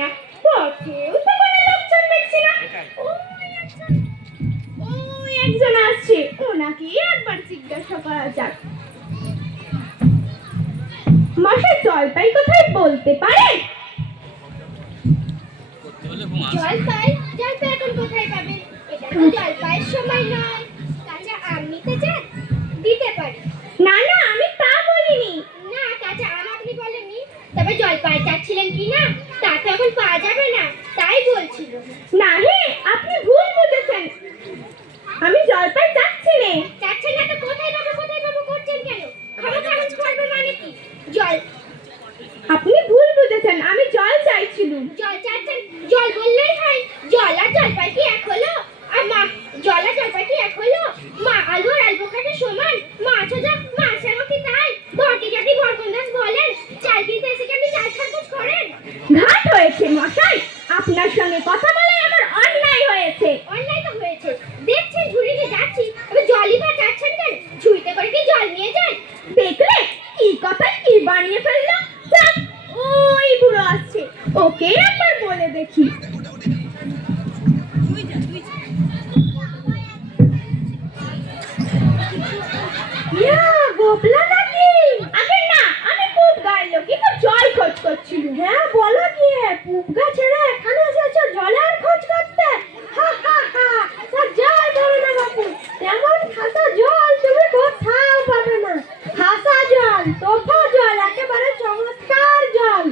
না, পথেও তো কোনো লোকজন দেখছি না। ওই একজন আসছে, ওনাকে একবার জিজ্ঞাসা করা যাক। মশাই জলপাই কোথায় বলতে পারেন? জলপাই জলপাই এখন কোথায় পাবেন? এটা তো জলপাইয়ের সময় নয়। কাঁচা আম নিতে চান? দিতে পারি। না না, আমি তা বলিনি। না, কাঁচা আম আপনি বলেননি। তবে জলপাই চাচ্ছিলেন কি না তা তো এখন পাওয়া যাবে না, তাই বলছিল। না হে, আপনি ভুল বুঝেছেন, আমি জলপাই চাচ্ছি নে। চাচ্ছেন না তো কোথায় পাবো করছেন কেন? খাবার খাবার করবে মানে কি? জল। আপনি ভুল বুঝেছেন, আমি জল চাইছিলাম। জল চাচ্ছেন? জল বললেই হয়। জল আর জলপাই কি এক হলো? আর মা, জল আর জলপাই কি এক হলো? মা আলু আর আলবোকাটা সমান? মাছ যা মাছের কি তাই? ঘরকে যদি ঘরকন্দাজ বলেন, চাল কিনতে এসে কি আপনি চাল খরচ করেন? ঘাট হয়েছে মশাই, আপনার সঙ্গে কথা বলে আমার অন্যায় হয়েছে। অন্যায় তো হয়েছে, দেখছেন ঝুড়িতে যাচ্ছি, তবে জলই বা যাচ্ছেন কেন? ঝুড়িতে করে কি জল নিয়ে যায়? দেখলে কি কথা কি বানিয়ে ফেললো। যাক, ওই বুড়ো আসছে, ওকে একবার বলে দেখি। গোপলা নাকি? আগে না, আমি পুপ গায়ের লোকই তো জল খোঁজ করছিল। হ্যাঁ বলো কি, পুপ গা ছেড়ে এখানে এসেছো জলের খোঁজ করতে? হা হা হা, তা জল ধরো না বাপু, তেমন খাসা জল তুমি কোথাও পাবে না। খাসা জল, তোফা জল, একেবারে চমৎকার জল।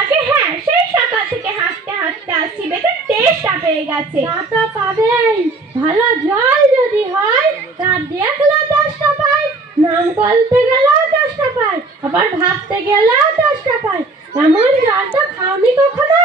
আগে হ্যাঁ, সেই সকাল থেকে হাঁটতে হাঁটতে আসছি, বেটা টেস্টটা পেয়ে গেছে। তা তো পাবেই, ভালো জল যদি হয় তা দেখলে টেস্টটা পাই, নাম বলতে গেলেও টেস্টটা পাই, আবার ভাবতে গেলেও টেস্টটা পাই। এমন জলটা খাওনি কখনো?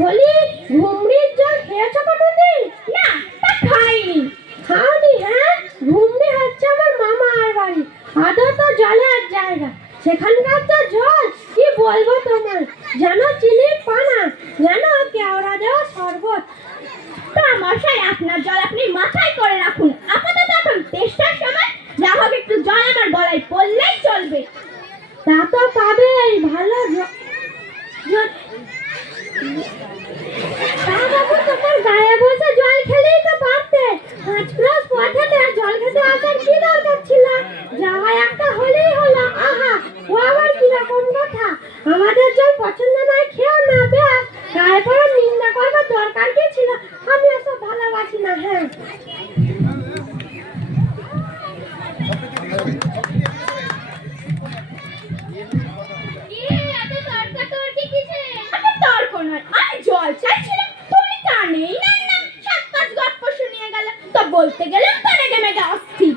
বলি, ঘুমড়ির জল খেয়েছো কোনোদিন? না, তা খাইনি। খাওনি? হ্যাঁ, ঘুমড়ি হচ্ছে আমার মামার বাড়ি, আদৌ তো জলের জায়গা। সেখানকার তো জল কি বলবো তোমার, যেন চিনির পানা, যেন কেওড়া দেওয়া শরবত। তা মশাই, আপনার জল আপনি মাথায় করে রাখুন, আপাতত এখন টেস্টার সময় যা হোক একটু জল আমার গলায় পড়লেই চলবে। তা তো পাবেই, ভালো তোমার গায়ে বসে জল খেলেই তো পারতে, 5 ক্রস পথে জল খেতে আসার কি দরকার ছিল? যাওয়া একটা হলেই হলো। আহা, ও আবার কিরকম কথা? আমাদের জল পছন্দ নয় খেও না, ব্যাস, গায়ে পড়ে নিন্দা করবার দরকার কি ছিল? আমি এসব ভালোবাসি না। হ্যাঁ, তর্ক নয়, আমি জল চাইছিলাম, তুমি কানেই নেন না, 7-5 গল্প শুনিয়ে গেল, তো বলতে গেলে কানে মেগে অস্থির।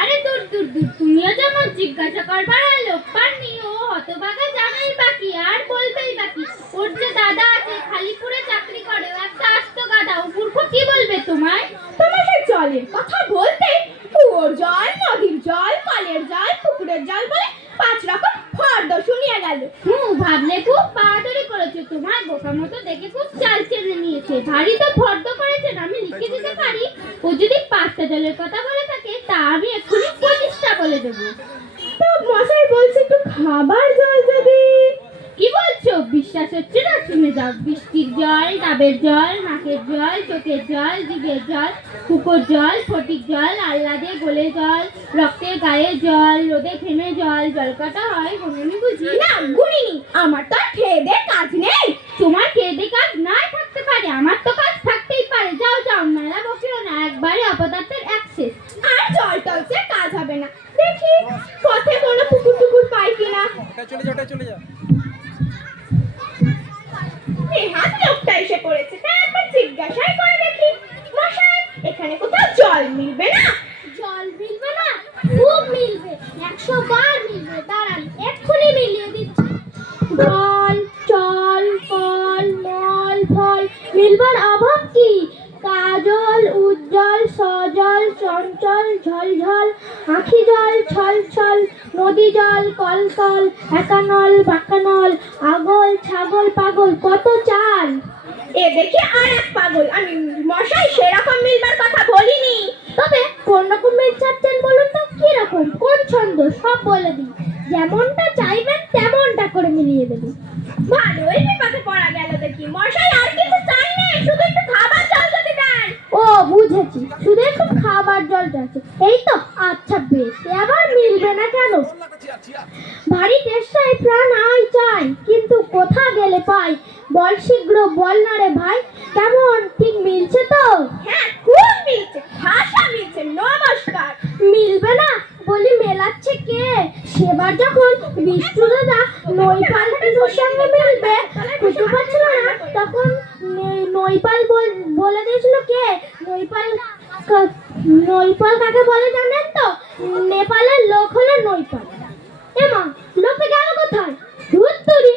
আরে দূর দূর দূর, তুমিও যেমন জিজ্ঞাসা করবার আর লোক পাননি, ও হতভাগা জানাই বাকি আর বলবেই বাকি। ওর যে দাদা আছে, খালিপুরে চাকরি করে, ও একটা আস্ত গাধা, ও মূর্খ কি বলবে তোমায়? তোমার সে জলের কথা বলতে কুয়োর জল, নদীর জল, কলের জল, পুকুরের জল বলে 5 রকম ফর্দ শুনিয়ে গেল। ভাবলে খুব বাহাদুরি করেছো, তোমার বোকা মতো দেখে খুব চাল চেনে নিয়েছে। ভারী তো ফর্দ করেছেন, আমি লিখে দিতে পারি। ও যদি 5টা জলের কথা বলে থাকে, তা আমি এক্ষুনি 25টা বলে দেবো। তো মশাই বলছে একটু খাবার জল যদি। কি বলছো? বিশ্বাস হচ্ছে না? শুনে যাও। বৃষ্টির জল, ডাবের জল, নাকের জল, চোখের জল, জিভের জল, পুকুর জল, ফটিক জল, আহ্লাদে গোলে জল, রক্তের গায়ে জল, রোদে ঘেমে জল। জল কাটা হয় কোনোদিন বুঝি না, গুনিনি, আমার তো আর খেয়ে দে কাজ নেই। তোমার খেয়ে কাজ নাই থাকতে পারে, আমার তো কাজ থাকতেই পারে। যাও যাও, মেলা বকিও না, একবারে অপদার্থের অ্যাক্সেস। আর জল টলসে কাজ হবে না, দেখি পথে কোনো পুকুর টুকুর পাই কিনা। চলে যা। নেহাত লোকটা এসে পড়েছে, তাই একবার জিজ্ঞাসাই করে দেখি। মশাই, এখানে কোথাও জল মিলবে না? জল মিলবে না? খুব মিলবে, 100 বার মিলবে। দাঁড়ান, এক্ষুনি মিলিয়ে দিচ্ছি। জল, চল, কল, মল, ফল, মিলবার অভাব কি? কাজল, উজ্জ্বল, সজল, চঞ্চল, ঝলঝল, আখি জল, ছল ছল, নদী জল, কলকল, একানল, বাকানল, আগল, ছাগল, পাগল, কত চাল। এ দেখে আর এক পাগল, আমি মশাই সেরকম মিলবার কথা বলিনি। তবে কোন রকম মিল চাচ্ছেন বলুন তো, কি রকম, কোন ছন্দ, সব বলে দিই, যেমনটা চাইবেন তেমনটা করে মিলিয়ে দেবো। ভালোই বিপাকে পড়া গেল দেখি। কি মশাই, আর কিছু চাই না, শুধু একটু খাবার জল যদি দেন। ও বুঝেছি, শুধু একটু খাবার জল চাইছে, এই তো। আচ্ছা বেশ, আবার মিলবে না কেন? ভারী তেষ্টায় প্রাণ আই চাই, কিন্তু কোথা গেলে পাই? বল শীঘ্র বল না রে ভাই, কেমন ঠিক মিলছে তো? হ্যাঁ, খুব মিলছে, ভাষা মিলছে। নমস্কার। মিলবে না বলি, মেলাচ্ছে কে? সেবার যখন বিষ্ণু দাদা নৈপাল কিছুর সঙ্গে মিলবে খুঁজে পাচ্ছিল না, তখন নৈপাল বলে দিয়েছিল কে? নৈপাল কাকে বলে জানেন তো? নেপালের লোক হলো নৈপাল। এমা, লোকটা গেল কোথায়? ধুত্তুরি।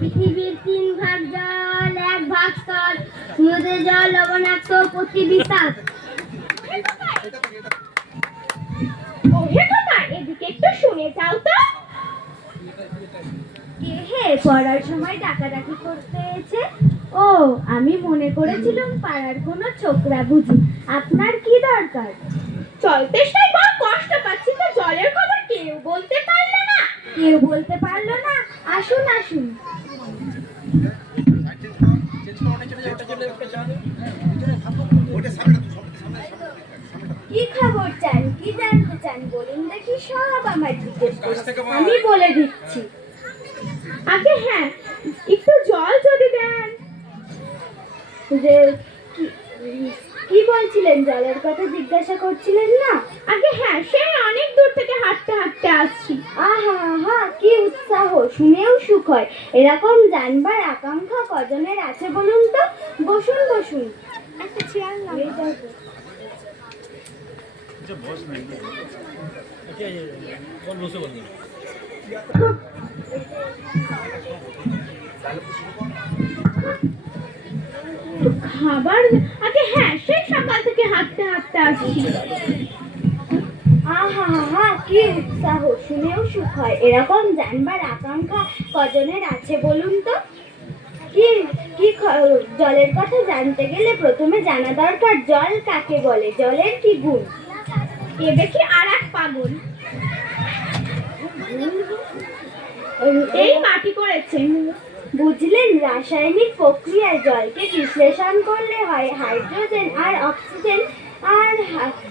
পৃথিবীর 3 ভাগ জল, 1 ভাগ স্থল, সমুদ্রের জল লবণাক্ত, প্রতি বিষাক্ত। ও হে কোথায়, এদিকে একটু শুনে যাও তো। কে হে পড়ার সময় ডাকাডাকি করতে এসে? ও, আমি মনে করেছিলাম পাড়ার কোনো ছোকরা বুঝি। আপনার কি দরকার? জল তেষ্টায় বড় কষ্ট পাচ্ছি, তো জলের খবর কেউ বলতে পারলো না। কেউ বলতে পারলো না? আসুন আসুন। কি খবর চান, কি জানতে চান বলুন দেখি, সব আমার জিজ্ঞেস করুন, আমি বলে দিচ্ছি। আগে হ্যাঁ, একটু জল যদি দেন। যে কি বলছিলেন, জলের কথা জিজ্ঞাসা করছিলেন না? আগে হ্যাঁ, সেই অনেক দূর থেকে হাঁটতে হাঁটতে আসছি। আহা হা, কি উৎসাহ, শুনেও সুখ হয়। এরকম জানবার আকাঙ্ক্ষা কজনের আছে বলুন তো? বসুন বসুন। একটা চেয়ার এই দেখো। খাবার আগে হ্যাঁ, সেই সকাল থেকে হাঁটতে হাঁটতে আসছি। আহা হা, কি উৎসাহ, শুনেও সুখ হয়। এরকম জানবার আকাঙ্ক্ষা কজনের আছে বলুন তো? কি কি জলের কথা জানতে গেলে প্রথমে জানা দরকার জল কাকে বলে, জলের কি গুণ। এ দেখি আর এক পাগল, এই মাটি করেছে। বুঝলেন, রাসায়নিক প্রক্রিয়ায় জলকে বিশ্লেষণ করলে হয় হাইড্রোজেন আর অক্সিজেন, আর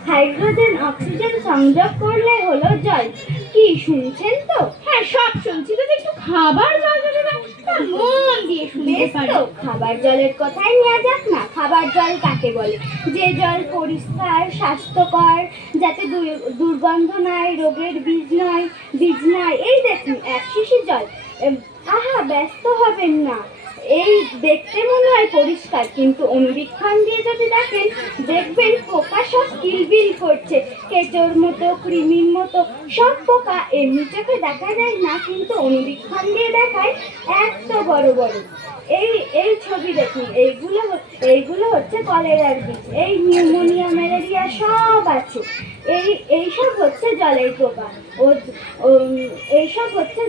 হাইড্রোজেন অক্সিজেন সংযোগ করলে হলো জল। কি শুনছেন তো? হ্যাঁ, সব শুনছি, যদি একটু খাবার জল যদি দেন, তা মন দিয়ে শুনতে বেশ পারি। তো, খাবার জলের কথাই নেওয়া যাক না। খাবার জল কাকে বলে? যে জল পরিষ্কার, স্বাস্থ্যকর, যাতে দুর্গন্ধ নাই, রোগের বীজ নাই। এই দেখুন, এক শিশি জল। আহা, ব্যস্ত হবেন না। এই দেখতে মনে হয় পরিষ্কার, কিন্তু অনুবীক্ষণ দিয়ে যদি দেখবেন পোকা সব কিলবিল করছে। কেঁচোর মতো, কৃমির মতো সব পোকা এমনি চোখে দেখা যায় না, কিন্তু অনুবীক্ষণ দিয়ে দেখায় এত বড় বড়। এই ছবি দেখুন, এইগুলো হচ্ছে কলেরার বীজ। এই নিউমোনিয়া, ম্যালেরিয়া সব আছে। এইসব হচ্ছে জলের পোকা। এইসব হচ্ছে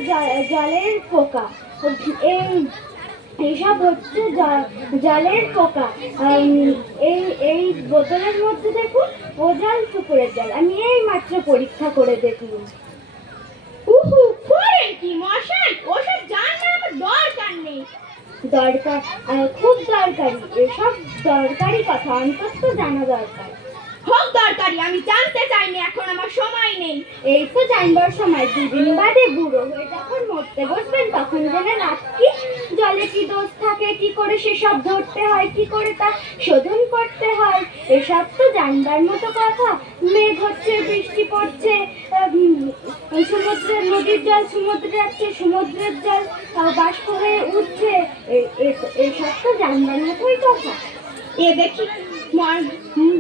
জলের পোকা। এইসব হচ্ছে জলের পোকা। এই বোতলের মধ্যে দেখুন, ও জল পুকুরের জল। আমি এই মাত্র পরীক্ষা করে দেখলাম। উহু, করেন কি মশাই, ওসব জানলে আমার দরকার নেই। দরকার, খুব দরকারি। এসব দরকারি কথা অন্তত জানা দরকার। হোক দরকারি, আমি জানতে চাইনি, এখন আমার সময় নেই। এই তো জানবার সময়, 2 দিন বাদে বুড়ো হয়ে যখন মরতে বসবেন তখন জেনে লাভ কি? জলে কি দোষ থাকে, কি করে সেসব ধরতে হয়, কি করে তা শোধন করতে হয়, এসব তো জানবার মতো কথা। মেঘ হচ্ছে, বৃষ্টি পড়ছে, সমুদ্রের নদীর জল সমুদ্রে যাচ্ছে, সমুদ্রের জল বাষ্প হয়ে উঠছে, এসব তো জানবার মতোই কথা। এ দেখি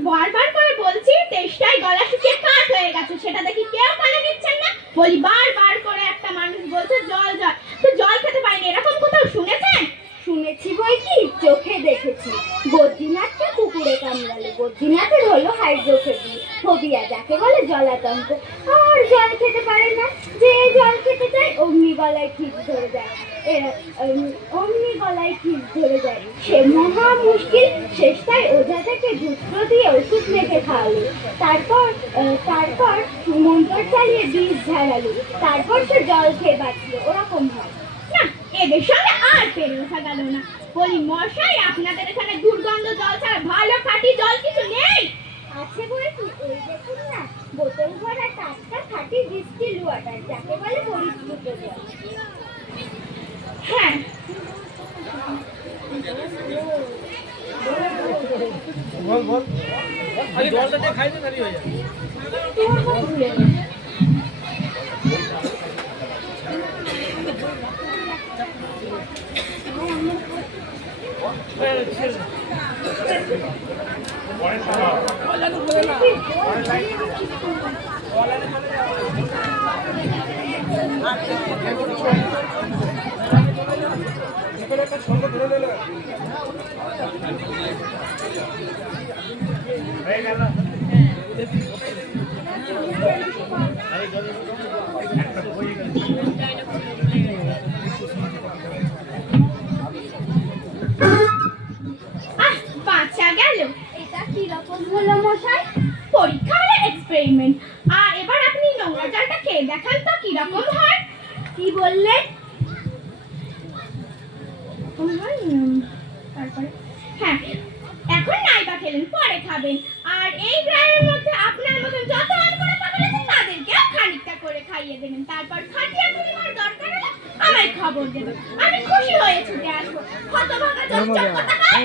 বারবার করে বলছি, তেষ্টায় গলা শুকিয়ে কাঠ হয়ে গেছে, সেটা দেখি কেউ কানে নিচ্ছেন না। বলি বারবার করে, একটা মানুষ বলছে জল জল, তো জল খেতে পারিনি, এরকম কোথাও শুনেছেন? শুনেছি বই কি, চোখে দেখেছি। বদ্রীনাথকে কুকুরে কামড়ালো। বদ্রীনাথের হলো হাইড্রোফোবিয়া, যাকে বলে জলাতঙ্ক। আর জল খেতে পারে না। যে জল খেতে চায় অমনি গলায় খিস ধরে যায়। সে মহা মুশকিল। শেষটায় ওঝা থেকে মুখে ধূত্র দিয়ে ওষুধ মেখে খাওয়ালো, তারপর মন্ত্র চালিয়ে বিষ ঝাড়ালো, তারপর সে জল খেয়ে বাঁচলো। ওরকম হয় না, এদের সঙ্গে আর পেরে ওঠা গেল না। বলি মশাই, আপনাদের এখানে দুর্গন্ধ জল ছাড়া ভালো খাঁটি জল কিছু নেই? আছে বলছি, ওই দেখুন না, বোতল ভরা টাটকা খাঁটি ডিস্টিল ওয়াটার, যাকে বলে পরিশ্রুত জল। হ্যাঁ, বল আর জলটা দিয়ে খাইতে তারি হয়ে যাবে। বাঁচা গেল। এটা কিরকম হলো মশাই? পরীক্ষা হলে এক্সপেরিমেন্ট। আর এবার আপনি নোংরা জলটা খেয়ে দেখান তো কিরকম হয়। কি বললেন? তারপরে হ্যাঁ, এখন নাইবা খেলেন, পরে খাবেন। আর এই গ্রামের মধ্যে আপনার মতন যত আনকোড়া পাগল আছে তাদেরকেও খানিকটা করে খাইয়ে দেবেন। তারপর খাটিয়া পরিবার দরকার হলে আমায় খবর দেবেন। আমি খুশি হয়ে ছুটে আসবো। হতভাগা চচ্চড় কোথাকার।